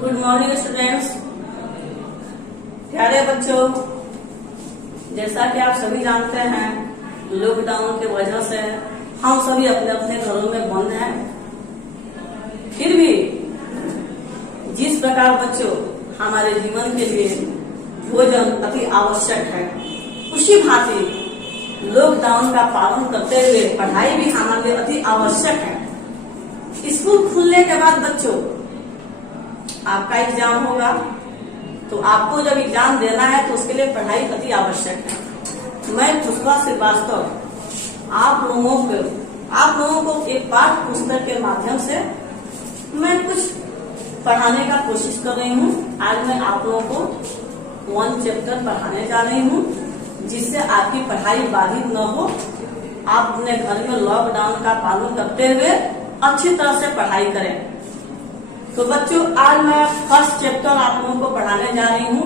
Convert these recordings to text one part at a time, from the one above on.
Good morning students. प्यारे बच्चों, जैसा कि आप सभी जानते हैं, लॉकडाउन की वजह से हम सभी अपने अपने घरों में बंद हैं। फिर भी जिस प्रकार बच्चों हमारे जीवन के लिए भोजन अति आवश्यक है, उसी भांति लॉकडाउन का पालन करते हुए पढ़ाई भी हमारे लिए अति आवश्यक है। स्कूल खुलने के बाद बच्चों आपका एग्जाम होगा, तो आपको जब एग्जाम देना है तो उसके लिए पढ़ाई अति आवश्यक है। मैं पुष्पा श्रीवास्तव आप लोगों को एक पाठ्य पुस्तक के माध्यम से मैं कुछ पढ़ाने का कोशिश कर रही हूँ। आज मैं आप लोगों को 1 चैप्टर पढ़ाने जा रही हूँ, जिससे आपकी पढ़ाई बाधित न हो। आप अपने घर में लॉकडाउन का पालन करते हुए अच्छी तरह से पढ़ाई करें। तो बच्चों, आज मैं फर्स्ट चैप्टर आप लोगों को पढ़ाने जा रही हूँ।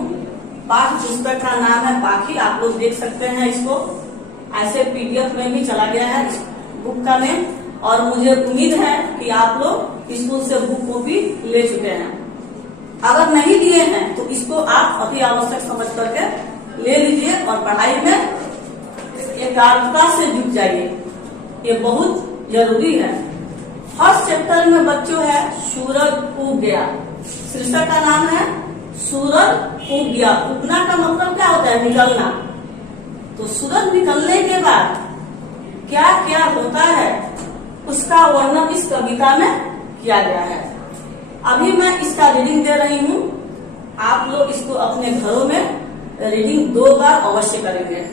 पाठ्य पुस्तक का नाम है पाखी। आप लोग देख सकते हैं इसको, ऐसे पीडीएफ में भी चला गया है बुक का नेम। और मुझे उम्मीद है कि आप लोग स्कूल से बुक कॉपी ले चुके हैं। अगर नहीं लिए हैं तो इसको आप अति आवश्यक समझ करके ले लीजिए और पढ़ाई में एकाग्रता से जुट जाइए। ये बहुत जरूरी है। फर्स्ट चैप्टर में बच्चों है सूरज उग गया। शीर्षक का नाम है सूरज उग गया। उगना का मतलब क्या होता है? निकलना। तो सूरज निकलने के बाद क्या क्या होता है, उसका वर्णन इस कविता में किया गया है। अभी मैं इसका रीडिंग दे रही हूँ। आप लोग इसको अपने घरों में रीडिंग 2 बार अवश्य करेंगे।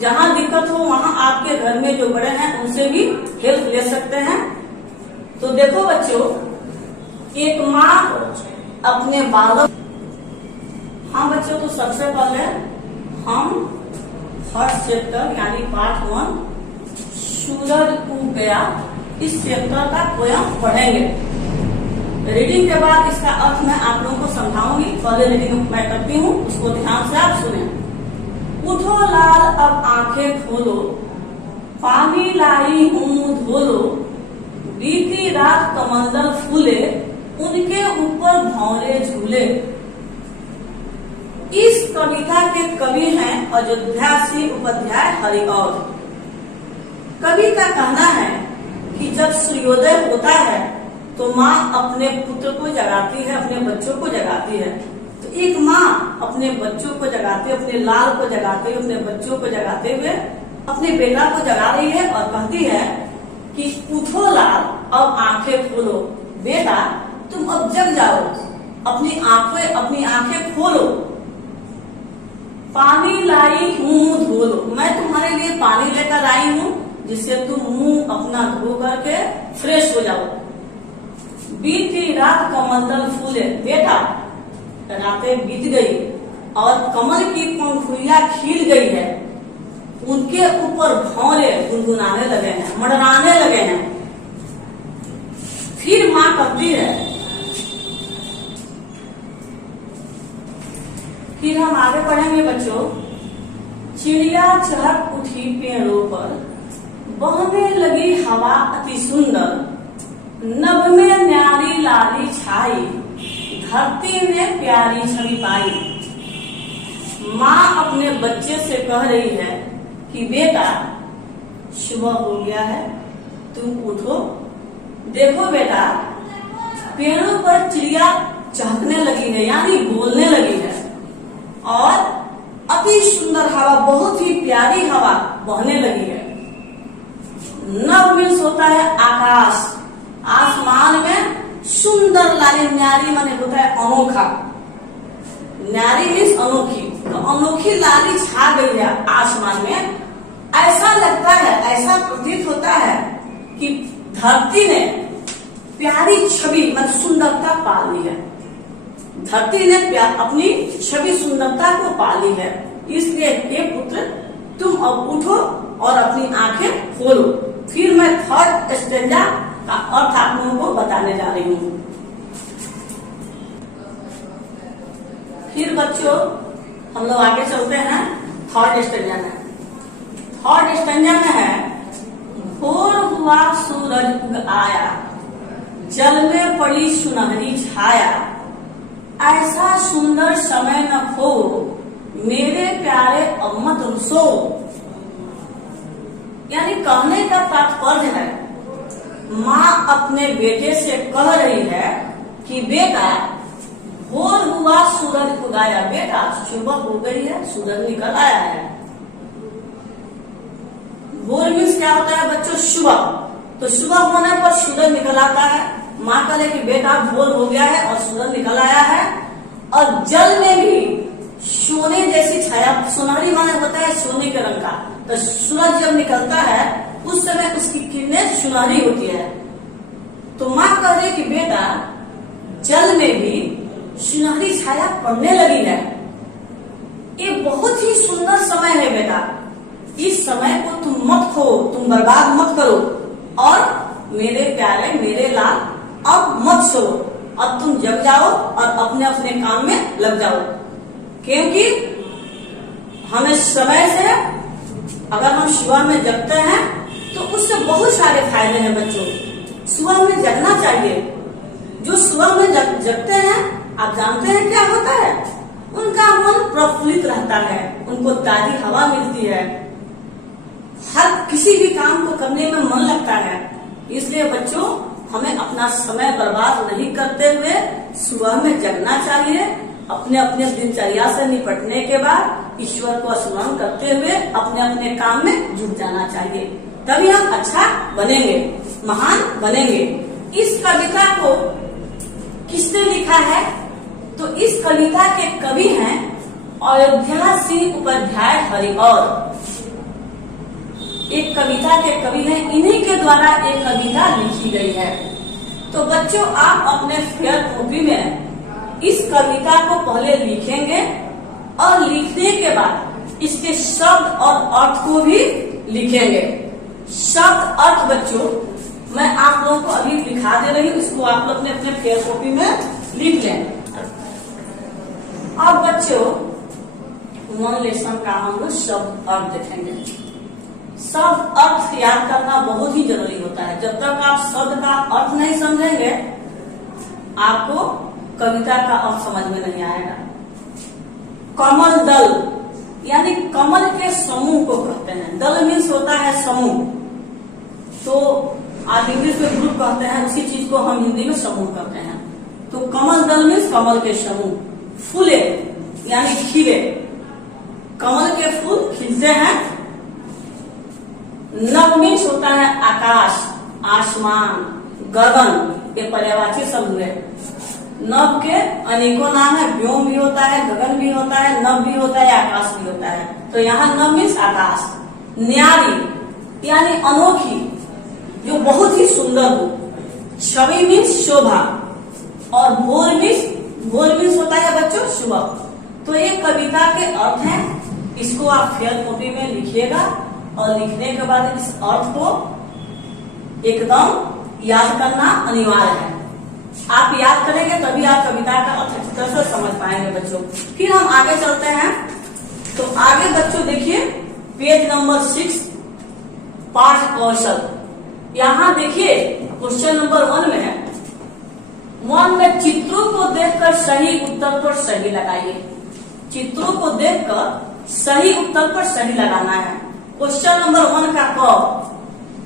जहाँ दिक्कत हो वहाँ आपके घर में जो बड़े हैं उनसे भी हेल्प ले सकते हैं। तो देखो बच्चों, एक माँ अपने बालक। हाँ बच्चों, तो सबसे पहले हम फर्स्ट चैप्टर यानी पार्ट 1 सूरज उग गया, इस चैप्टर का पोयम पढ़ेंगे। रीडिंग के बाद इसका अर्थ मैं आप लोगों को समझाऊंगी। पहले रीडिंग मैं करती हूँ, उसको ध्यान से आप सुने। उठो लाल अब आंखें खोलो, पानी लाई हूँ धोलो, बीती रात कमंडल फूले, उनके ऊपर भौरे झूले। इस कविता के कवि हैं अयोध्या सिंह उपाध्याय हरिऔध। कवि का कहना है कि जब सूर्योदय होता है तो माँ अपने पुत्र को जगाती है, अपने बच्चों को जगाती है। तो एक माँ अपने बच्चों को जगाते, अपने लाल को जगाते, अपने बच्चों को जगाते हुए अपने बेटा को जगा रही है और कहती है कि उठो लाल अब आंखें खोलो। बेटा तुम अब जग जाओ, अपनी आंखें खोलो। पानी लाई हूँ धोलो, मैं तुम्हारे लिए पानी लेकर आई हूँ, जिससे तुम मुंह अपना धो करके फ्रेश हो जाओ। बीती रात कमंडल फूले, बेटा रातें बीत गई और कमल की पंखुड़ियां खिल गई है, उनके ऊपर भौरे गुनगुनाने लगे हैं, मंडराने लगे हैं। फिर माँ कहती है, फिर हम आगे पढ़ेंगे बच्चों। चिड़िया चहक उठी पेड़ों पर, बहने लगी हवा अति सुंदर, नभ में न्यारी लाली छाई, धरती ने प्यारी छवि पाई। माँ अपने बच्चे से कह रही है कि बेटा सुबह हो गया है, तुम उठो। देखो बेटा, पेड़ों पर चिड़िया चहकने लगी है, यानी बोलने लगी है, और अति सुंदर हवा, बहुत ही प्यारी हवा बहने लगी है। नभ मीन्स होता है आकाश, आसमान में सुंदर लाली, न्यारी माने होता है अनोखा, न्यारी मीन्स अनोखी। तो अनोखी लाली छा गई है आसमान में। ऐसा लगता है, ऐसा प्रतीत होता है कि धरती ने प्यारी छवि मतलब सुंदरता पा ली है। धरती ने अपनी छवि सुंदरता को पा ली है। इसलिए हे पुत्र, तुम अब उठो और अपनी आंखें खोलो। फिर मैं थर्ड स्टेंजा का अर्थ आप लोगों को बताने जा रही हूँ। फिर बच्चों हम लोग आगे चलते हैं थर्ड स्टेंजा में। थर्ड स्टेंजा में है, भोर हुआ सूरज उग आया, जल में पड़ी सुनहरी छाया, ऐसा सुंदर समय न खो, मेरे प्यारे अब मत रुसो। यानी कहने का तात्पर्य है, माँ अपने बेटे से कह रही है कि बेटा, भोर हुआ सूरज उगाया, बेटा सुबह हो गई है, सूरज निकल आया है। भोर मीन्स क्या होता है बच्चों? सुबह। तो सुबह होने पर सूरज निकल आता है। माँ कहे कि बेटा भोर हो गया है और सूरज निकल आया है। और जल में भी सोने जैसी छाया, सुनहरी माने होता है सोने के रंग का। तो सूरज जब निकलता है उस समय उसकी किरणें सुनहरी होती है। तो माँ कह रही कि बेटा, जल में भी सुनहरी छाया पड़ने लगी है। ये बहुत ही सुंदर समय है बेटा, इस समय को तुम मत खो, तुम बर्बाद मत करो। और मेरे प्यारे, मेरे लाल, अब मत सो, अब तुम जग जाओ और अपने अपने काम में लग जाओ। क्योंकि हमें समय से, अगर हम सुबह में जगते हैं तो उससे बहुत सारे फायदे हैं बच्चों। सुबह में जगना चाहिए। जो सुबह में जगते हैं, आप जानते हैं क्या होता है? उनका मन प्रफुल्लित रहता है, उनको ताजी हवा मिलती है, हर किसी भी काम को करने में मन लगता है। इसलिए बच्चों, हमें अपना समय बर्बाद नहीं करते हुए सुबह में जगना चाहिए। अपने अपने दिनचर्या से निपटने के बाद ईश्वर को स्मरण करते हुए अपने अपने काम में जुट जाना चाहिए। तभी हम अच्छा बनेंगे, महान बनेंगे। इस कविता को किसने लिखा है? तो इस कविता के कवि हैं अयोध्या सिंह उपाध्याय हरिऔर। एक कविता के कवि हैं, इन्हीं के द्वारा एक कविता लिखी गई है। तो बच्चों, आप अपने फेयर कॉपी में इस कविता को पहले लिखेंगे और लिखने के बाद इसके शब्द और अर्थ को भी लिखेंगे। शब्द अर्थ बच्चों मैं आप लोगों को अभी लिखा दे रही हूँ, इसको आप लोग अपने अपने फेयर कॉपी में लिख लें। अब बच्चों, 1 लेसन का हम लोग शब्द अर्थ देखेंगे। शब्द अर्थ याद करना बहुत ही जरूरी होता है। जब तक आप शब्द का अर्थ नहीं समझेंगे, आपको कविता का अर्थ समझ में नहीं आएगा। कमल दल, यानी कमल के समूह को कहते हैं। दल मीन्स होता है समूह। तो आप इंग्लिश में ग्रुप कहते हैं, उसी चीज को हम हिंदी में समूह कहते हैं। तो कमल दल मीन्स कमल के समूह। फूले यानी खिले, कमल के फूल खिलते हैं। नभ मीन्स होता है आकाश, आसमान, गगन, ये पर्यायवाची शब्द है। नभ के अनेकों नाम है, व्योम भी होता है, गगन भी होता है, नभ भी होता है, आकाश भी होता है। तो यहाँ नभ मीन्स आकाश। न्यारी यानी अनोखी, जो बहुत ही सुंदर हो। छवि मीन्स शोभा। और भोर मीन्स होता है बच्चों सुबह। तो ये कविता के अर्थ हैं, इसको आप फेयर कॉपी में लिखिएगा और लिखने के बाद इस अर्थ को एकदम याद करना अनिवार्य है। आप याद करेंगे तभी आप कविता का अर्थ अच्छी तरह से समझ पाएंगे बच्चों। फिर हम आगे चलते हैं। तो आगे बच्चों देखिए पेज नंबर 6, पाठ कौशल। यहाँ देखिए क्वेश्चन नंबर 1 में है, 1 में चित्रों को देखकर सही उत्तर पर सही लगाइए। चित्रों को देखकर सही उत्तर पर सही लगाना है। क्वेश्चन नंबर 1 का क,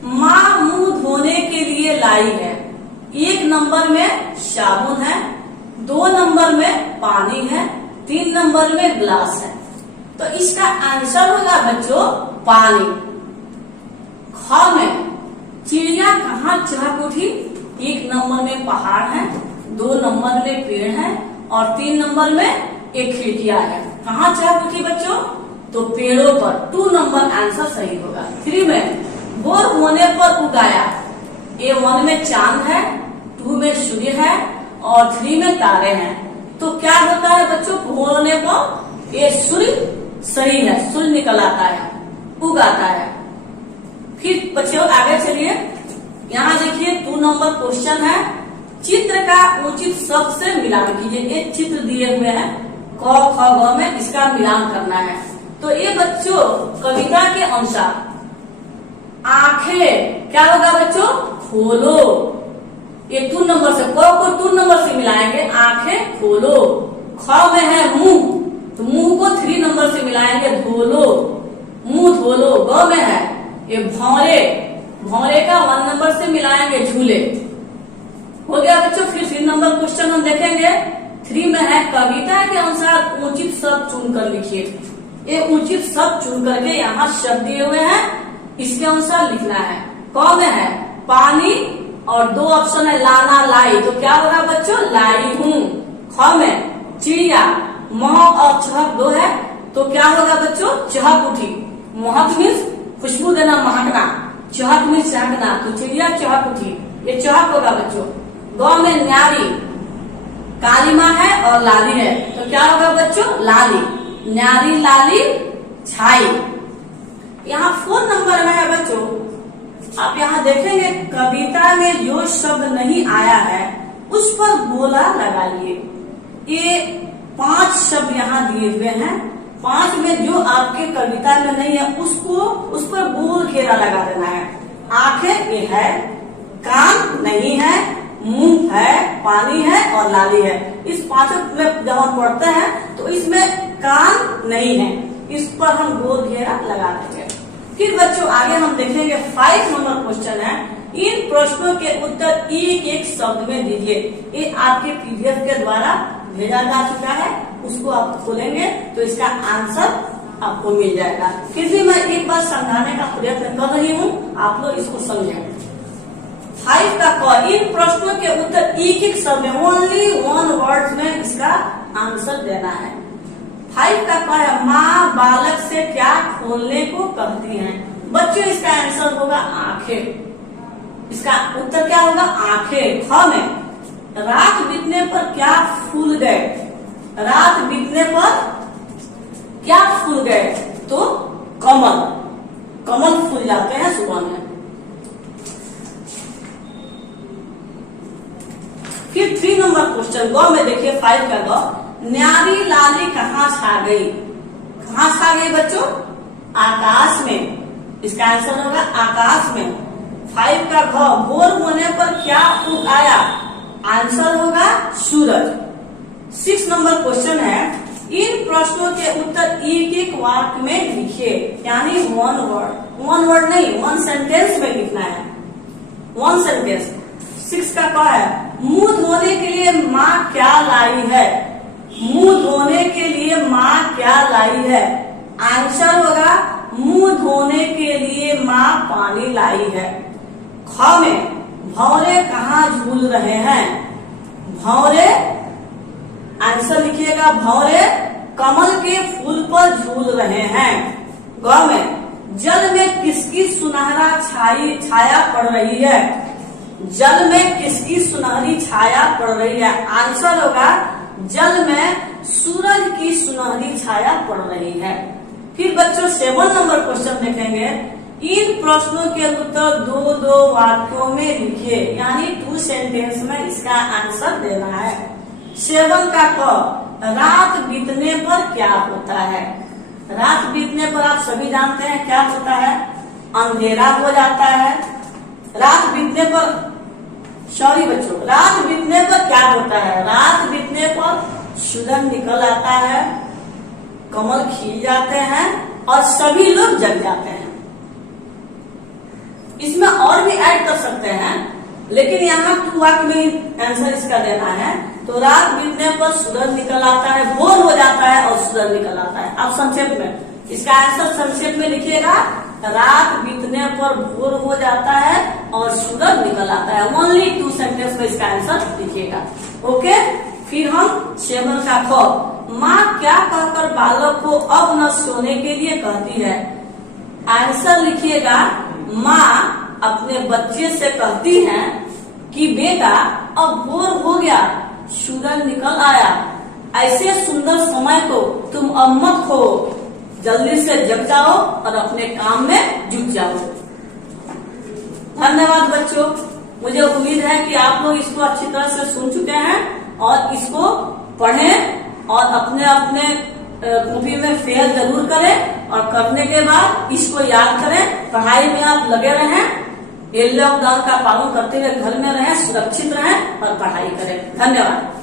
माँ मुंह धोने के लिए लाई है। 1 नंबर में साबुन है, 2 नंबर में पानी है, 3 नंबर में ग्लास है। तो इसका आंसर होगा बच्चों पानी। ख में चिड़िया कहाँ चहक उठी। 1 नंबर में पहाड़ है, 2 नंबर में पेड़ है और 3 नंबर में एक खिड़कियां है। कहाँ चहक उठी बच्चों? तो पेड़ों पर। 2 नंबर आंसर सही होगा। 3 में भोर होने पर उगाया। 1 में चांद है, 2 में सूर्य है और 3 में तारे हैं। तो क्या होता है बच्चों? भोर होने पर ये सूर्य सही है, सूर्य निकल आता है, उगाता है। फिर बच्चों आगे चलिए, यहाँ देखिए 2 नंबर क्वेश्चन है, चित्र का उचित शब्द से मिलान कीजिए। एक चित्र दिए हुए हैं क ख ग में, इसका मिलान करना है। तो ये बच्चों कविता के अनुसार आंखें क्या होगा बच्चों? खोलो। ये 2 नंबर से, क को 2 नंबर से मिलाएंगे, आंखें खोलो। आपस से मिलाएंगे झूले। हो गया बच्चों। फिर 3 नंबर क्वेश्चन हम देखेंगे। 3 में है कविता के अनुसार उचित शब्द चुनकर लिखिए। ये उचित शब्द चुन करके यहाँ शब्द दिए हुए हैं, इसके अनुसार लिखना है। क में है पानी और 2 ऑप्शन है लाना लाई, तो क्या होगा बच्चों लाई हूँ। ख में चिड़िया, महक और चहक 2 है, तो क्या होगा बच्चों चहक उठी। महक मीन्स खुशबू देना, महकना। चहक मीन्स चहकना, तो चिड़िया चहक उठी, ये चहक होगा बच्चों। ग में न्यारी, काली माँ है और लाली है, तो क्या होगा बच्चों लाली। न्यारी लाली छाई। यहाँ 4 नंबर में है बच्चों, आप यहाँ देखेंगे कविता में जो शब्द नहीं आया है उस पर बोला लगाइए। ये 5 शब्द यहाँ दिए हुए हैं, 5 में जो आपके कविता में नहीं है उसको उस पर गोल घेरा लगा देना है। आंखें ये है, कान नहीं है, मुंह है, पानी है और लाली है। इस 5 में जब हम पढ़ते हैं तो इसमें कान नहीं है, इस पर हम गोल घेरा लगा देंगे। फिर बच्चों आगे हम देखेंगे 5 नंबर क्वेश्चन है। इन प्रश्नों के उत्तर एक एक शब्द में दीजिए। ये आपके पीडीएफ के द्वारा भेजा जा चुका है, उसको आप खोलेंगे तो इसका आंसर आपको मिल जाएगा। फिर भी मैं एक बार समझाने का प्रयत्न कर रही हूँ, आप लोग इसको समझें। 5 का क, इन प्रश्नों के उत्तर एक एक शब्द में ओनली 1 वर्ड में इसका आंसर देना है। 5 का क है माँ बालक से क्या खोलने को कहती हैं। बच्चों इसका आंसर होगा आंखें। इसका उत्तर क्या होगा आंखें। ख में रात बीतने पर क्या फूल गए। रात बीतने पर क्या फूल गए, तो कमल। कमल फूल जाते हैं सुबह में। फिर 3 नंबर क्वेश्चन ग में देखिए 5 का ग, न्यारी लाली कहाँ छा गई। कहाँ छा गई बच्चों आकाश में। इसका आंसर होगा आकाश में। 5 का घ, भोर होने पर क्या उग आया। आंसर होगा सूरज। 6 नंबर क्वेश्चन है, इन प्रश्नों के उत्तर एक एक वाक्य में लिखिए, यानी 1 वर्ड नहीं 1 सेंटेंस में लिखना है। 1 सेंटेंस। 6 का क है मुंह धोने के लिए माँ क्या लाई है। मुंह धोने के लिए माँ क्या लाई है। आंसर होगा मुंह धोने के लिए माँ पानी लाई है। ख में भौरे कहाँ झूल रहे हैं। भौरे, आंसर लिखिएगा भौरे कमल के फूल पर झूल रहे हैं। ग में जल में किसकी सुनहरा छाया पड़ रही है। जल में किसकी सुनहरी छाया पड़ रही है। आंसर होगा जल में सूरज की सुनहरी छाया पड़ रही है। फिर बच्चों 7 नंबर क्वेश्चन देखेंगे। इन प्रश्नों के उत्तर 2-2 वाक्यों में लिखिए, यानी 2 सेंटेंस में इसका आंसर देना है। 7 का क, रात बीतने पर क्या होता है। रात बीतने पर आप सभी जानते हैं क्या होता है, अंधेरा हो जाता है। रात बीतने पर, सॉरी बच्चों, रात बीतने पर क्या होता है। रात बीतने पर सूरज निकल आता है, कमल खिल जाते हैं और सभी लोग जग जाते हैं। इसमें और भी ऐड कर सकते हैं, लेकिन यहाँ 2 वाक्य में आंसर इसका देना है। तो रात बीतने पर सूरज निकल आता है, भोर हो जाता है और सूरज निकल आता है। अब संक्षेप में इसका आंसर संक्षेप में लिखिएगा, रात बीतने पर भोर हो जाता है और सूरज निकल आता है। ओनली 2 सेंटेंस में इसका आंसर लिखिएगा। ओके। फिर हम 7 का ख, माँ क्या कहकर बालक को अब न सोने के लिए कहती है। आंसर लिखिएगा, माँ अपने बच्चे से कहती है कि बेटा अब भोर हो गया, सूरज निकल आया, ऐसे सुंदर समय को तुम अब मत खो, जल्दी से जग जाओ और अपने काम में जुट जाओ। धन्यवाद बच्चों। मुझे उम्मीद है कि आप लोग इसको अच्छी तरह से सुन चुके हैं और इसको पढ़ें और अपने अपने कॉपी में फेयर जरूर करें और करने के बाद इसको याद करें। पढ़ाई में आप लगे रहें, ये लॉकडाउन का पालन करते हुए घर में रहें, सुरक्षित रहें और पढ़ाई करें। धन्यवाद।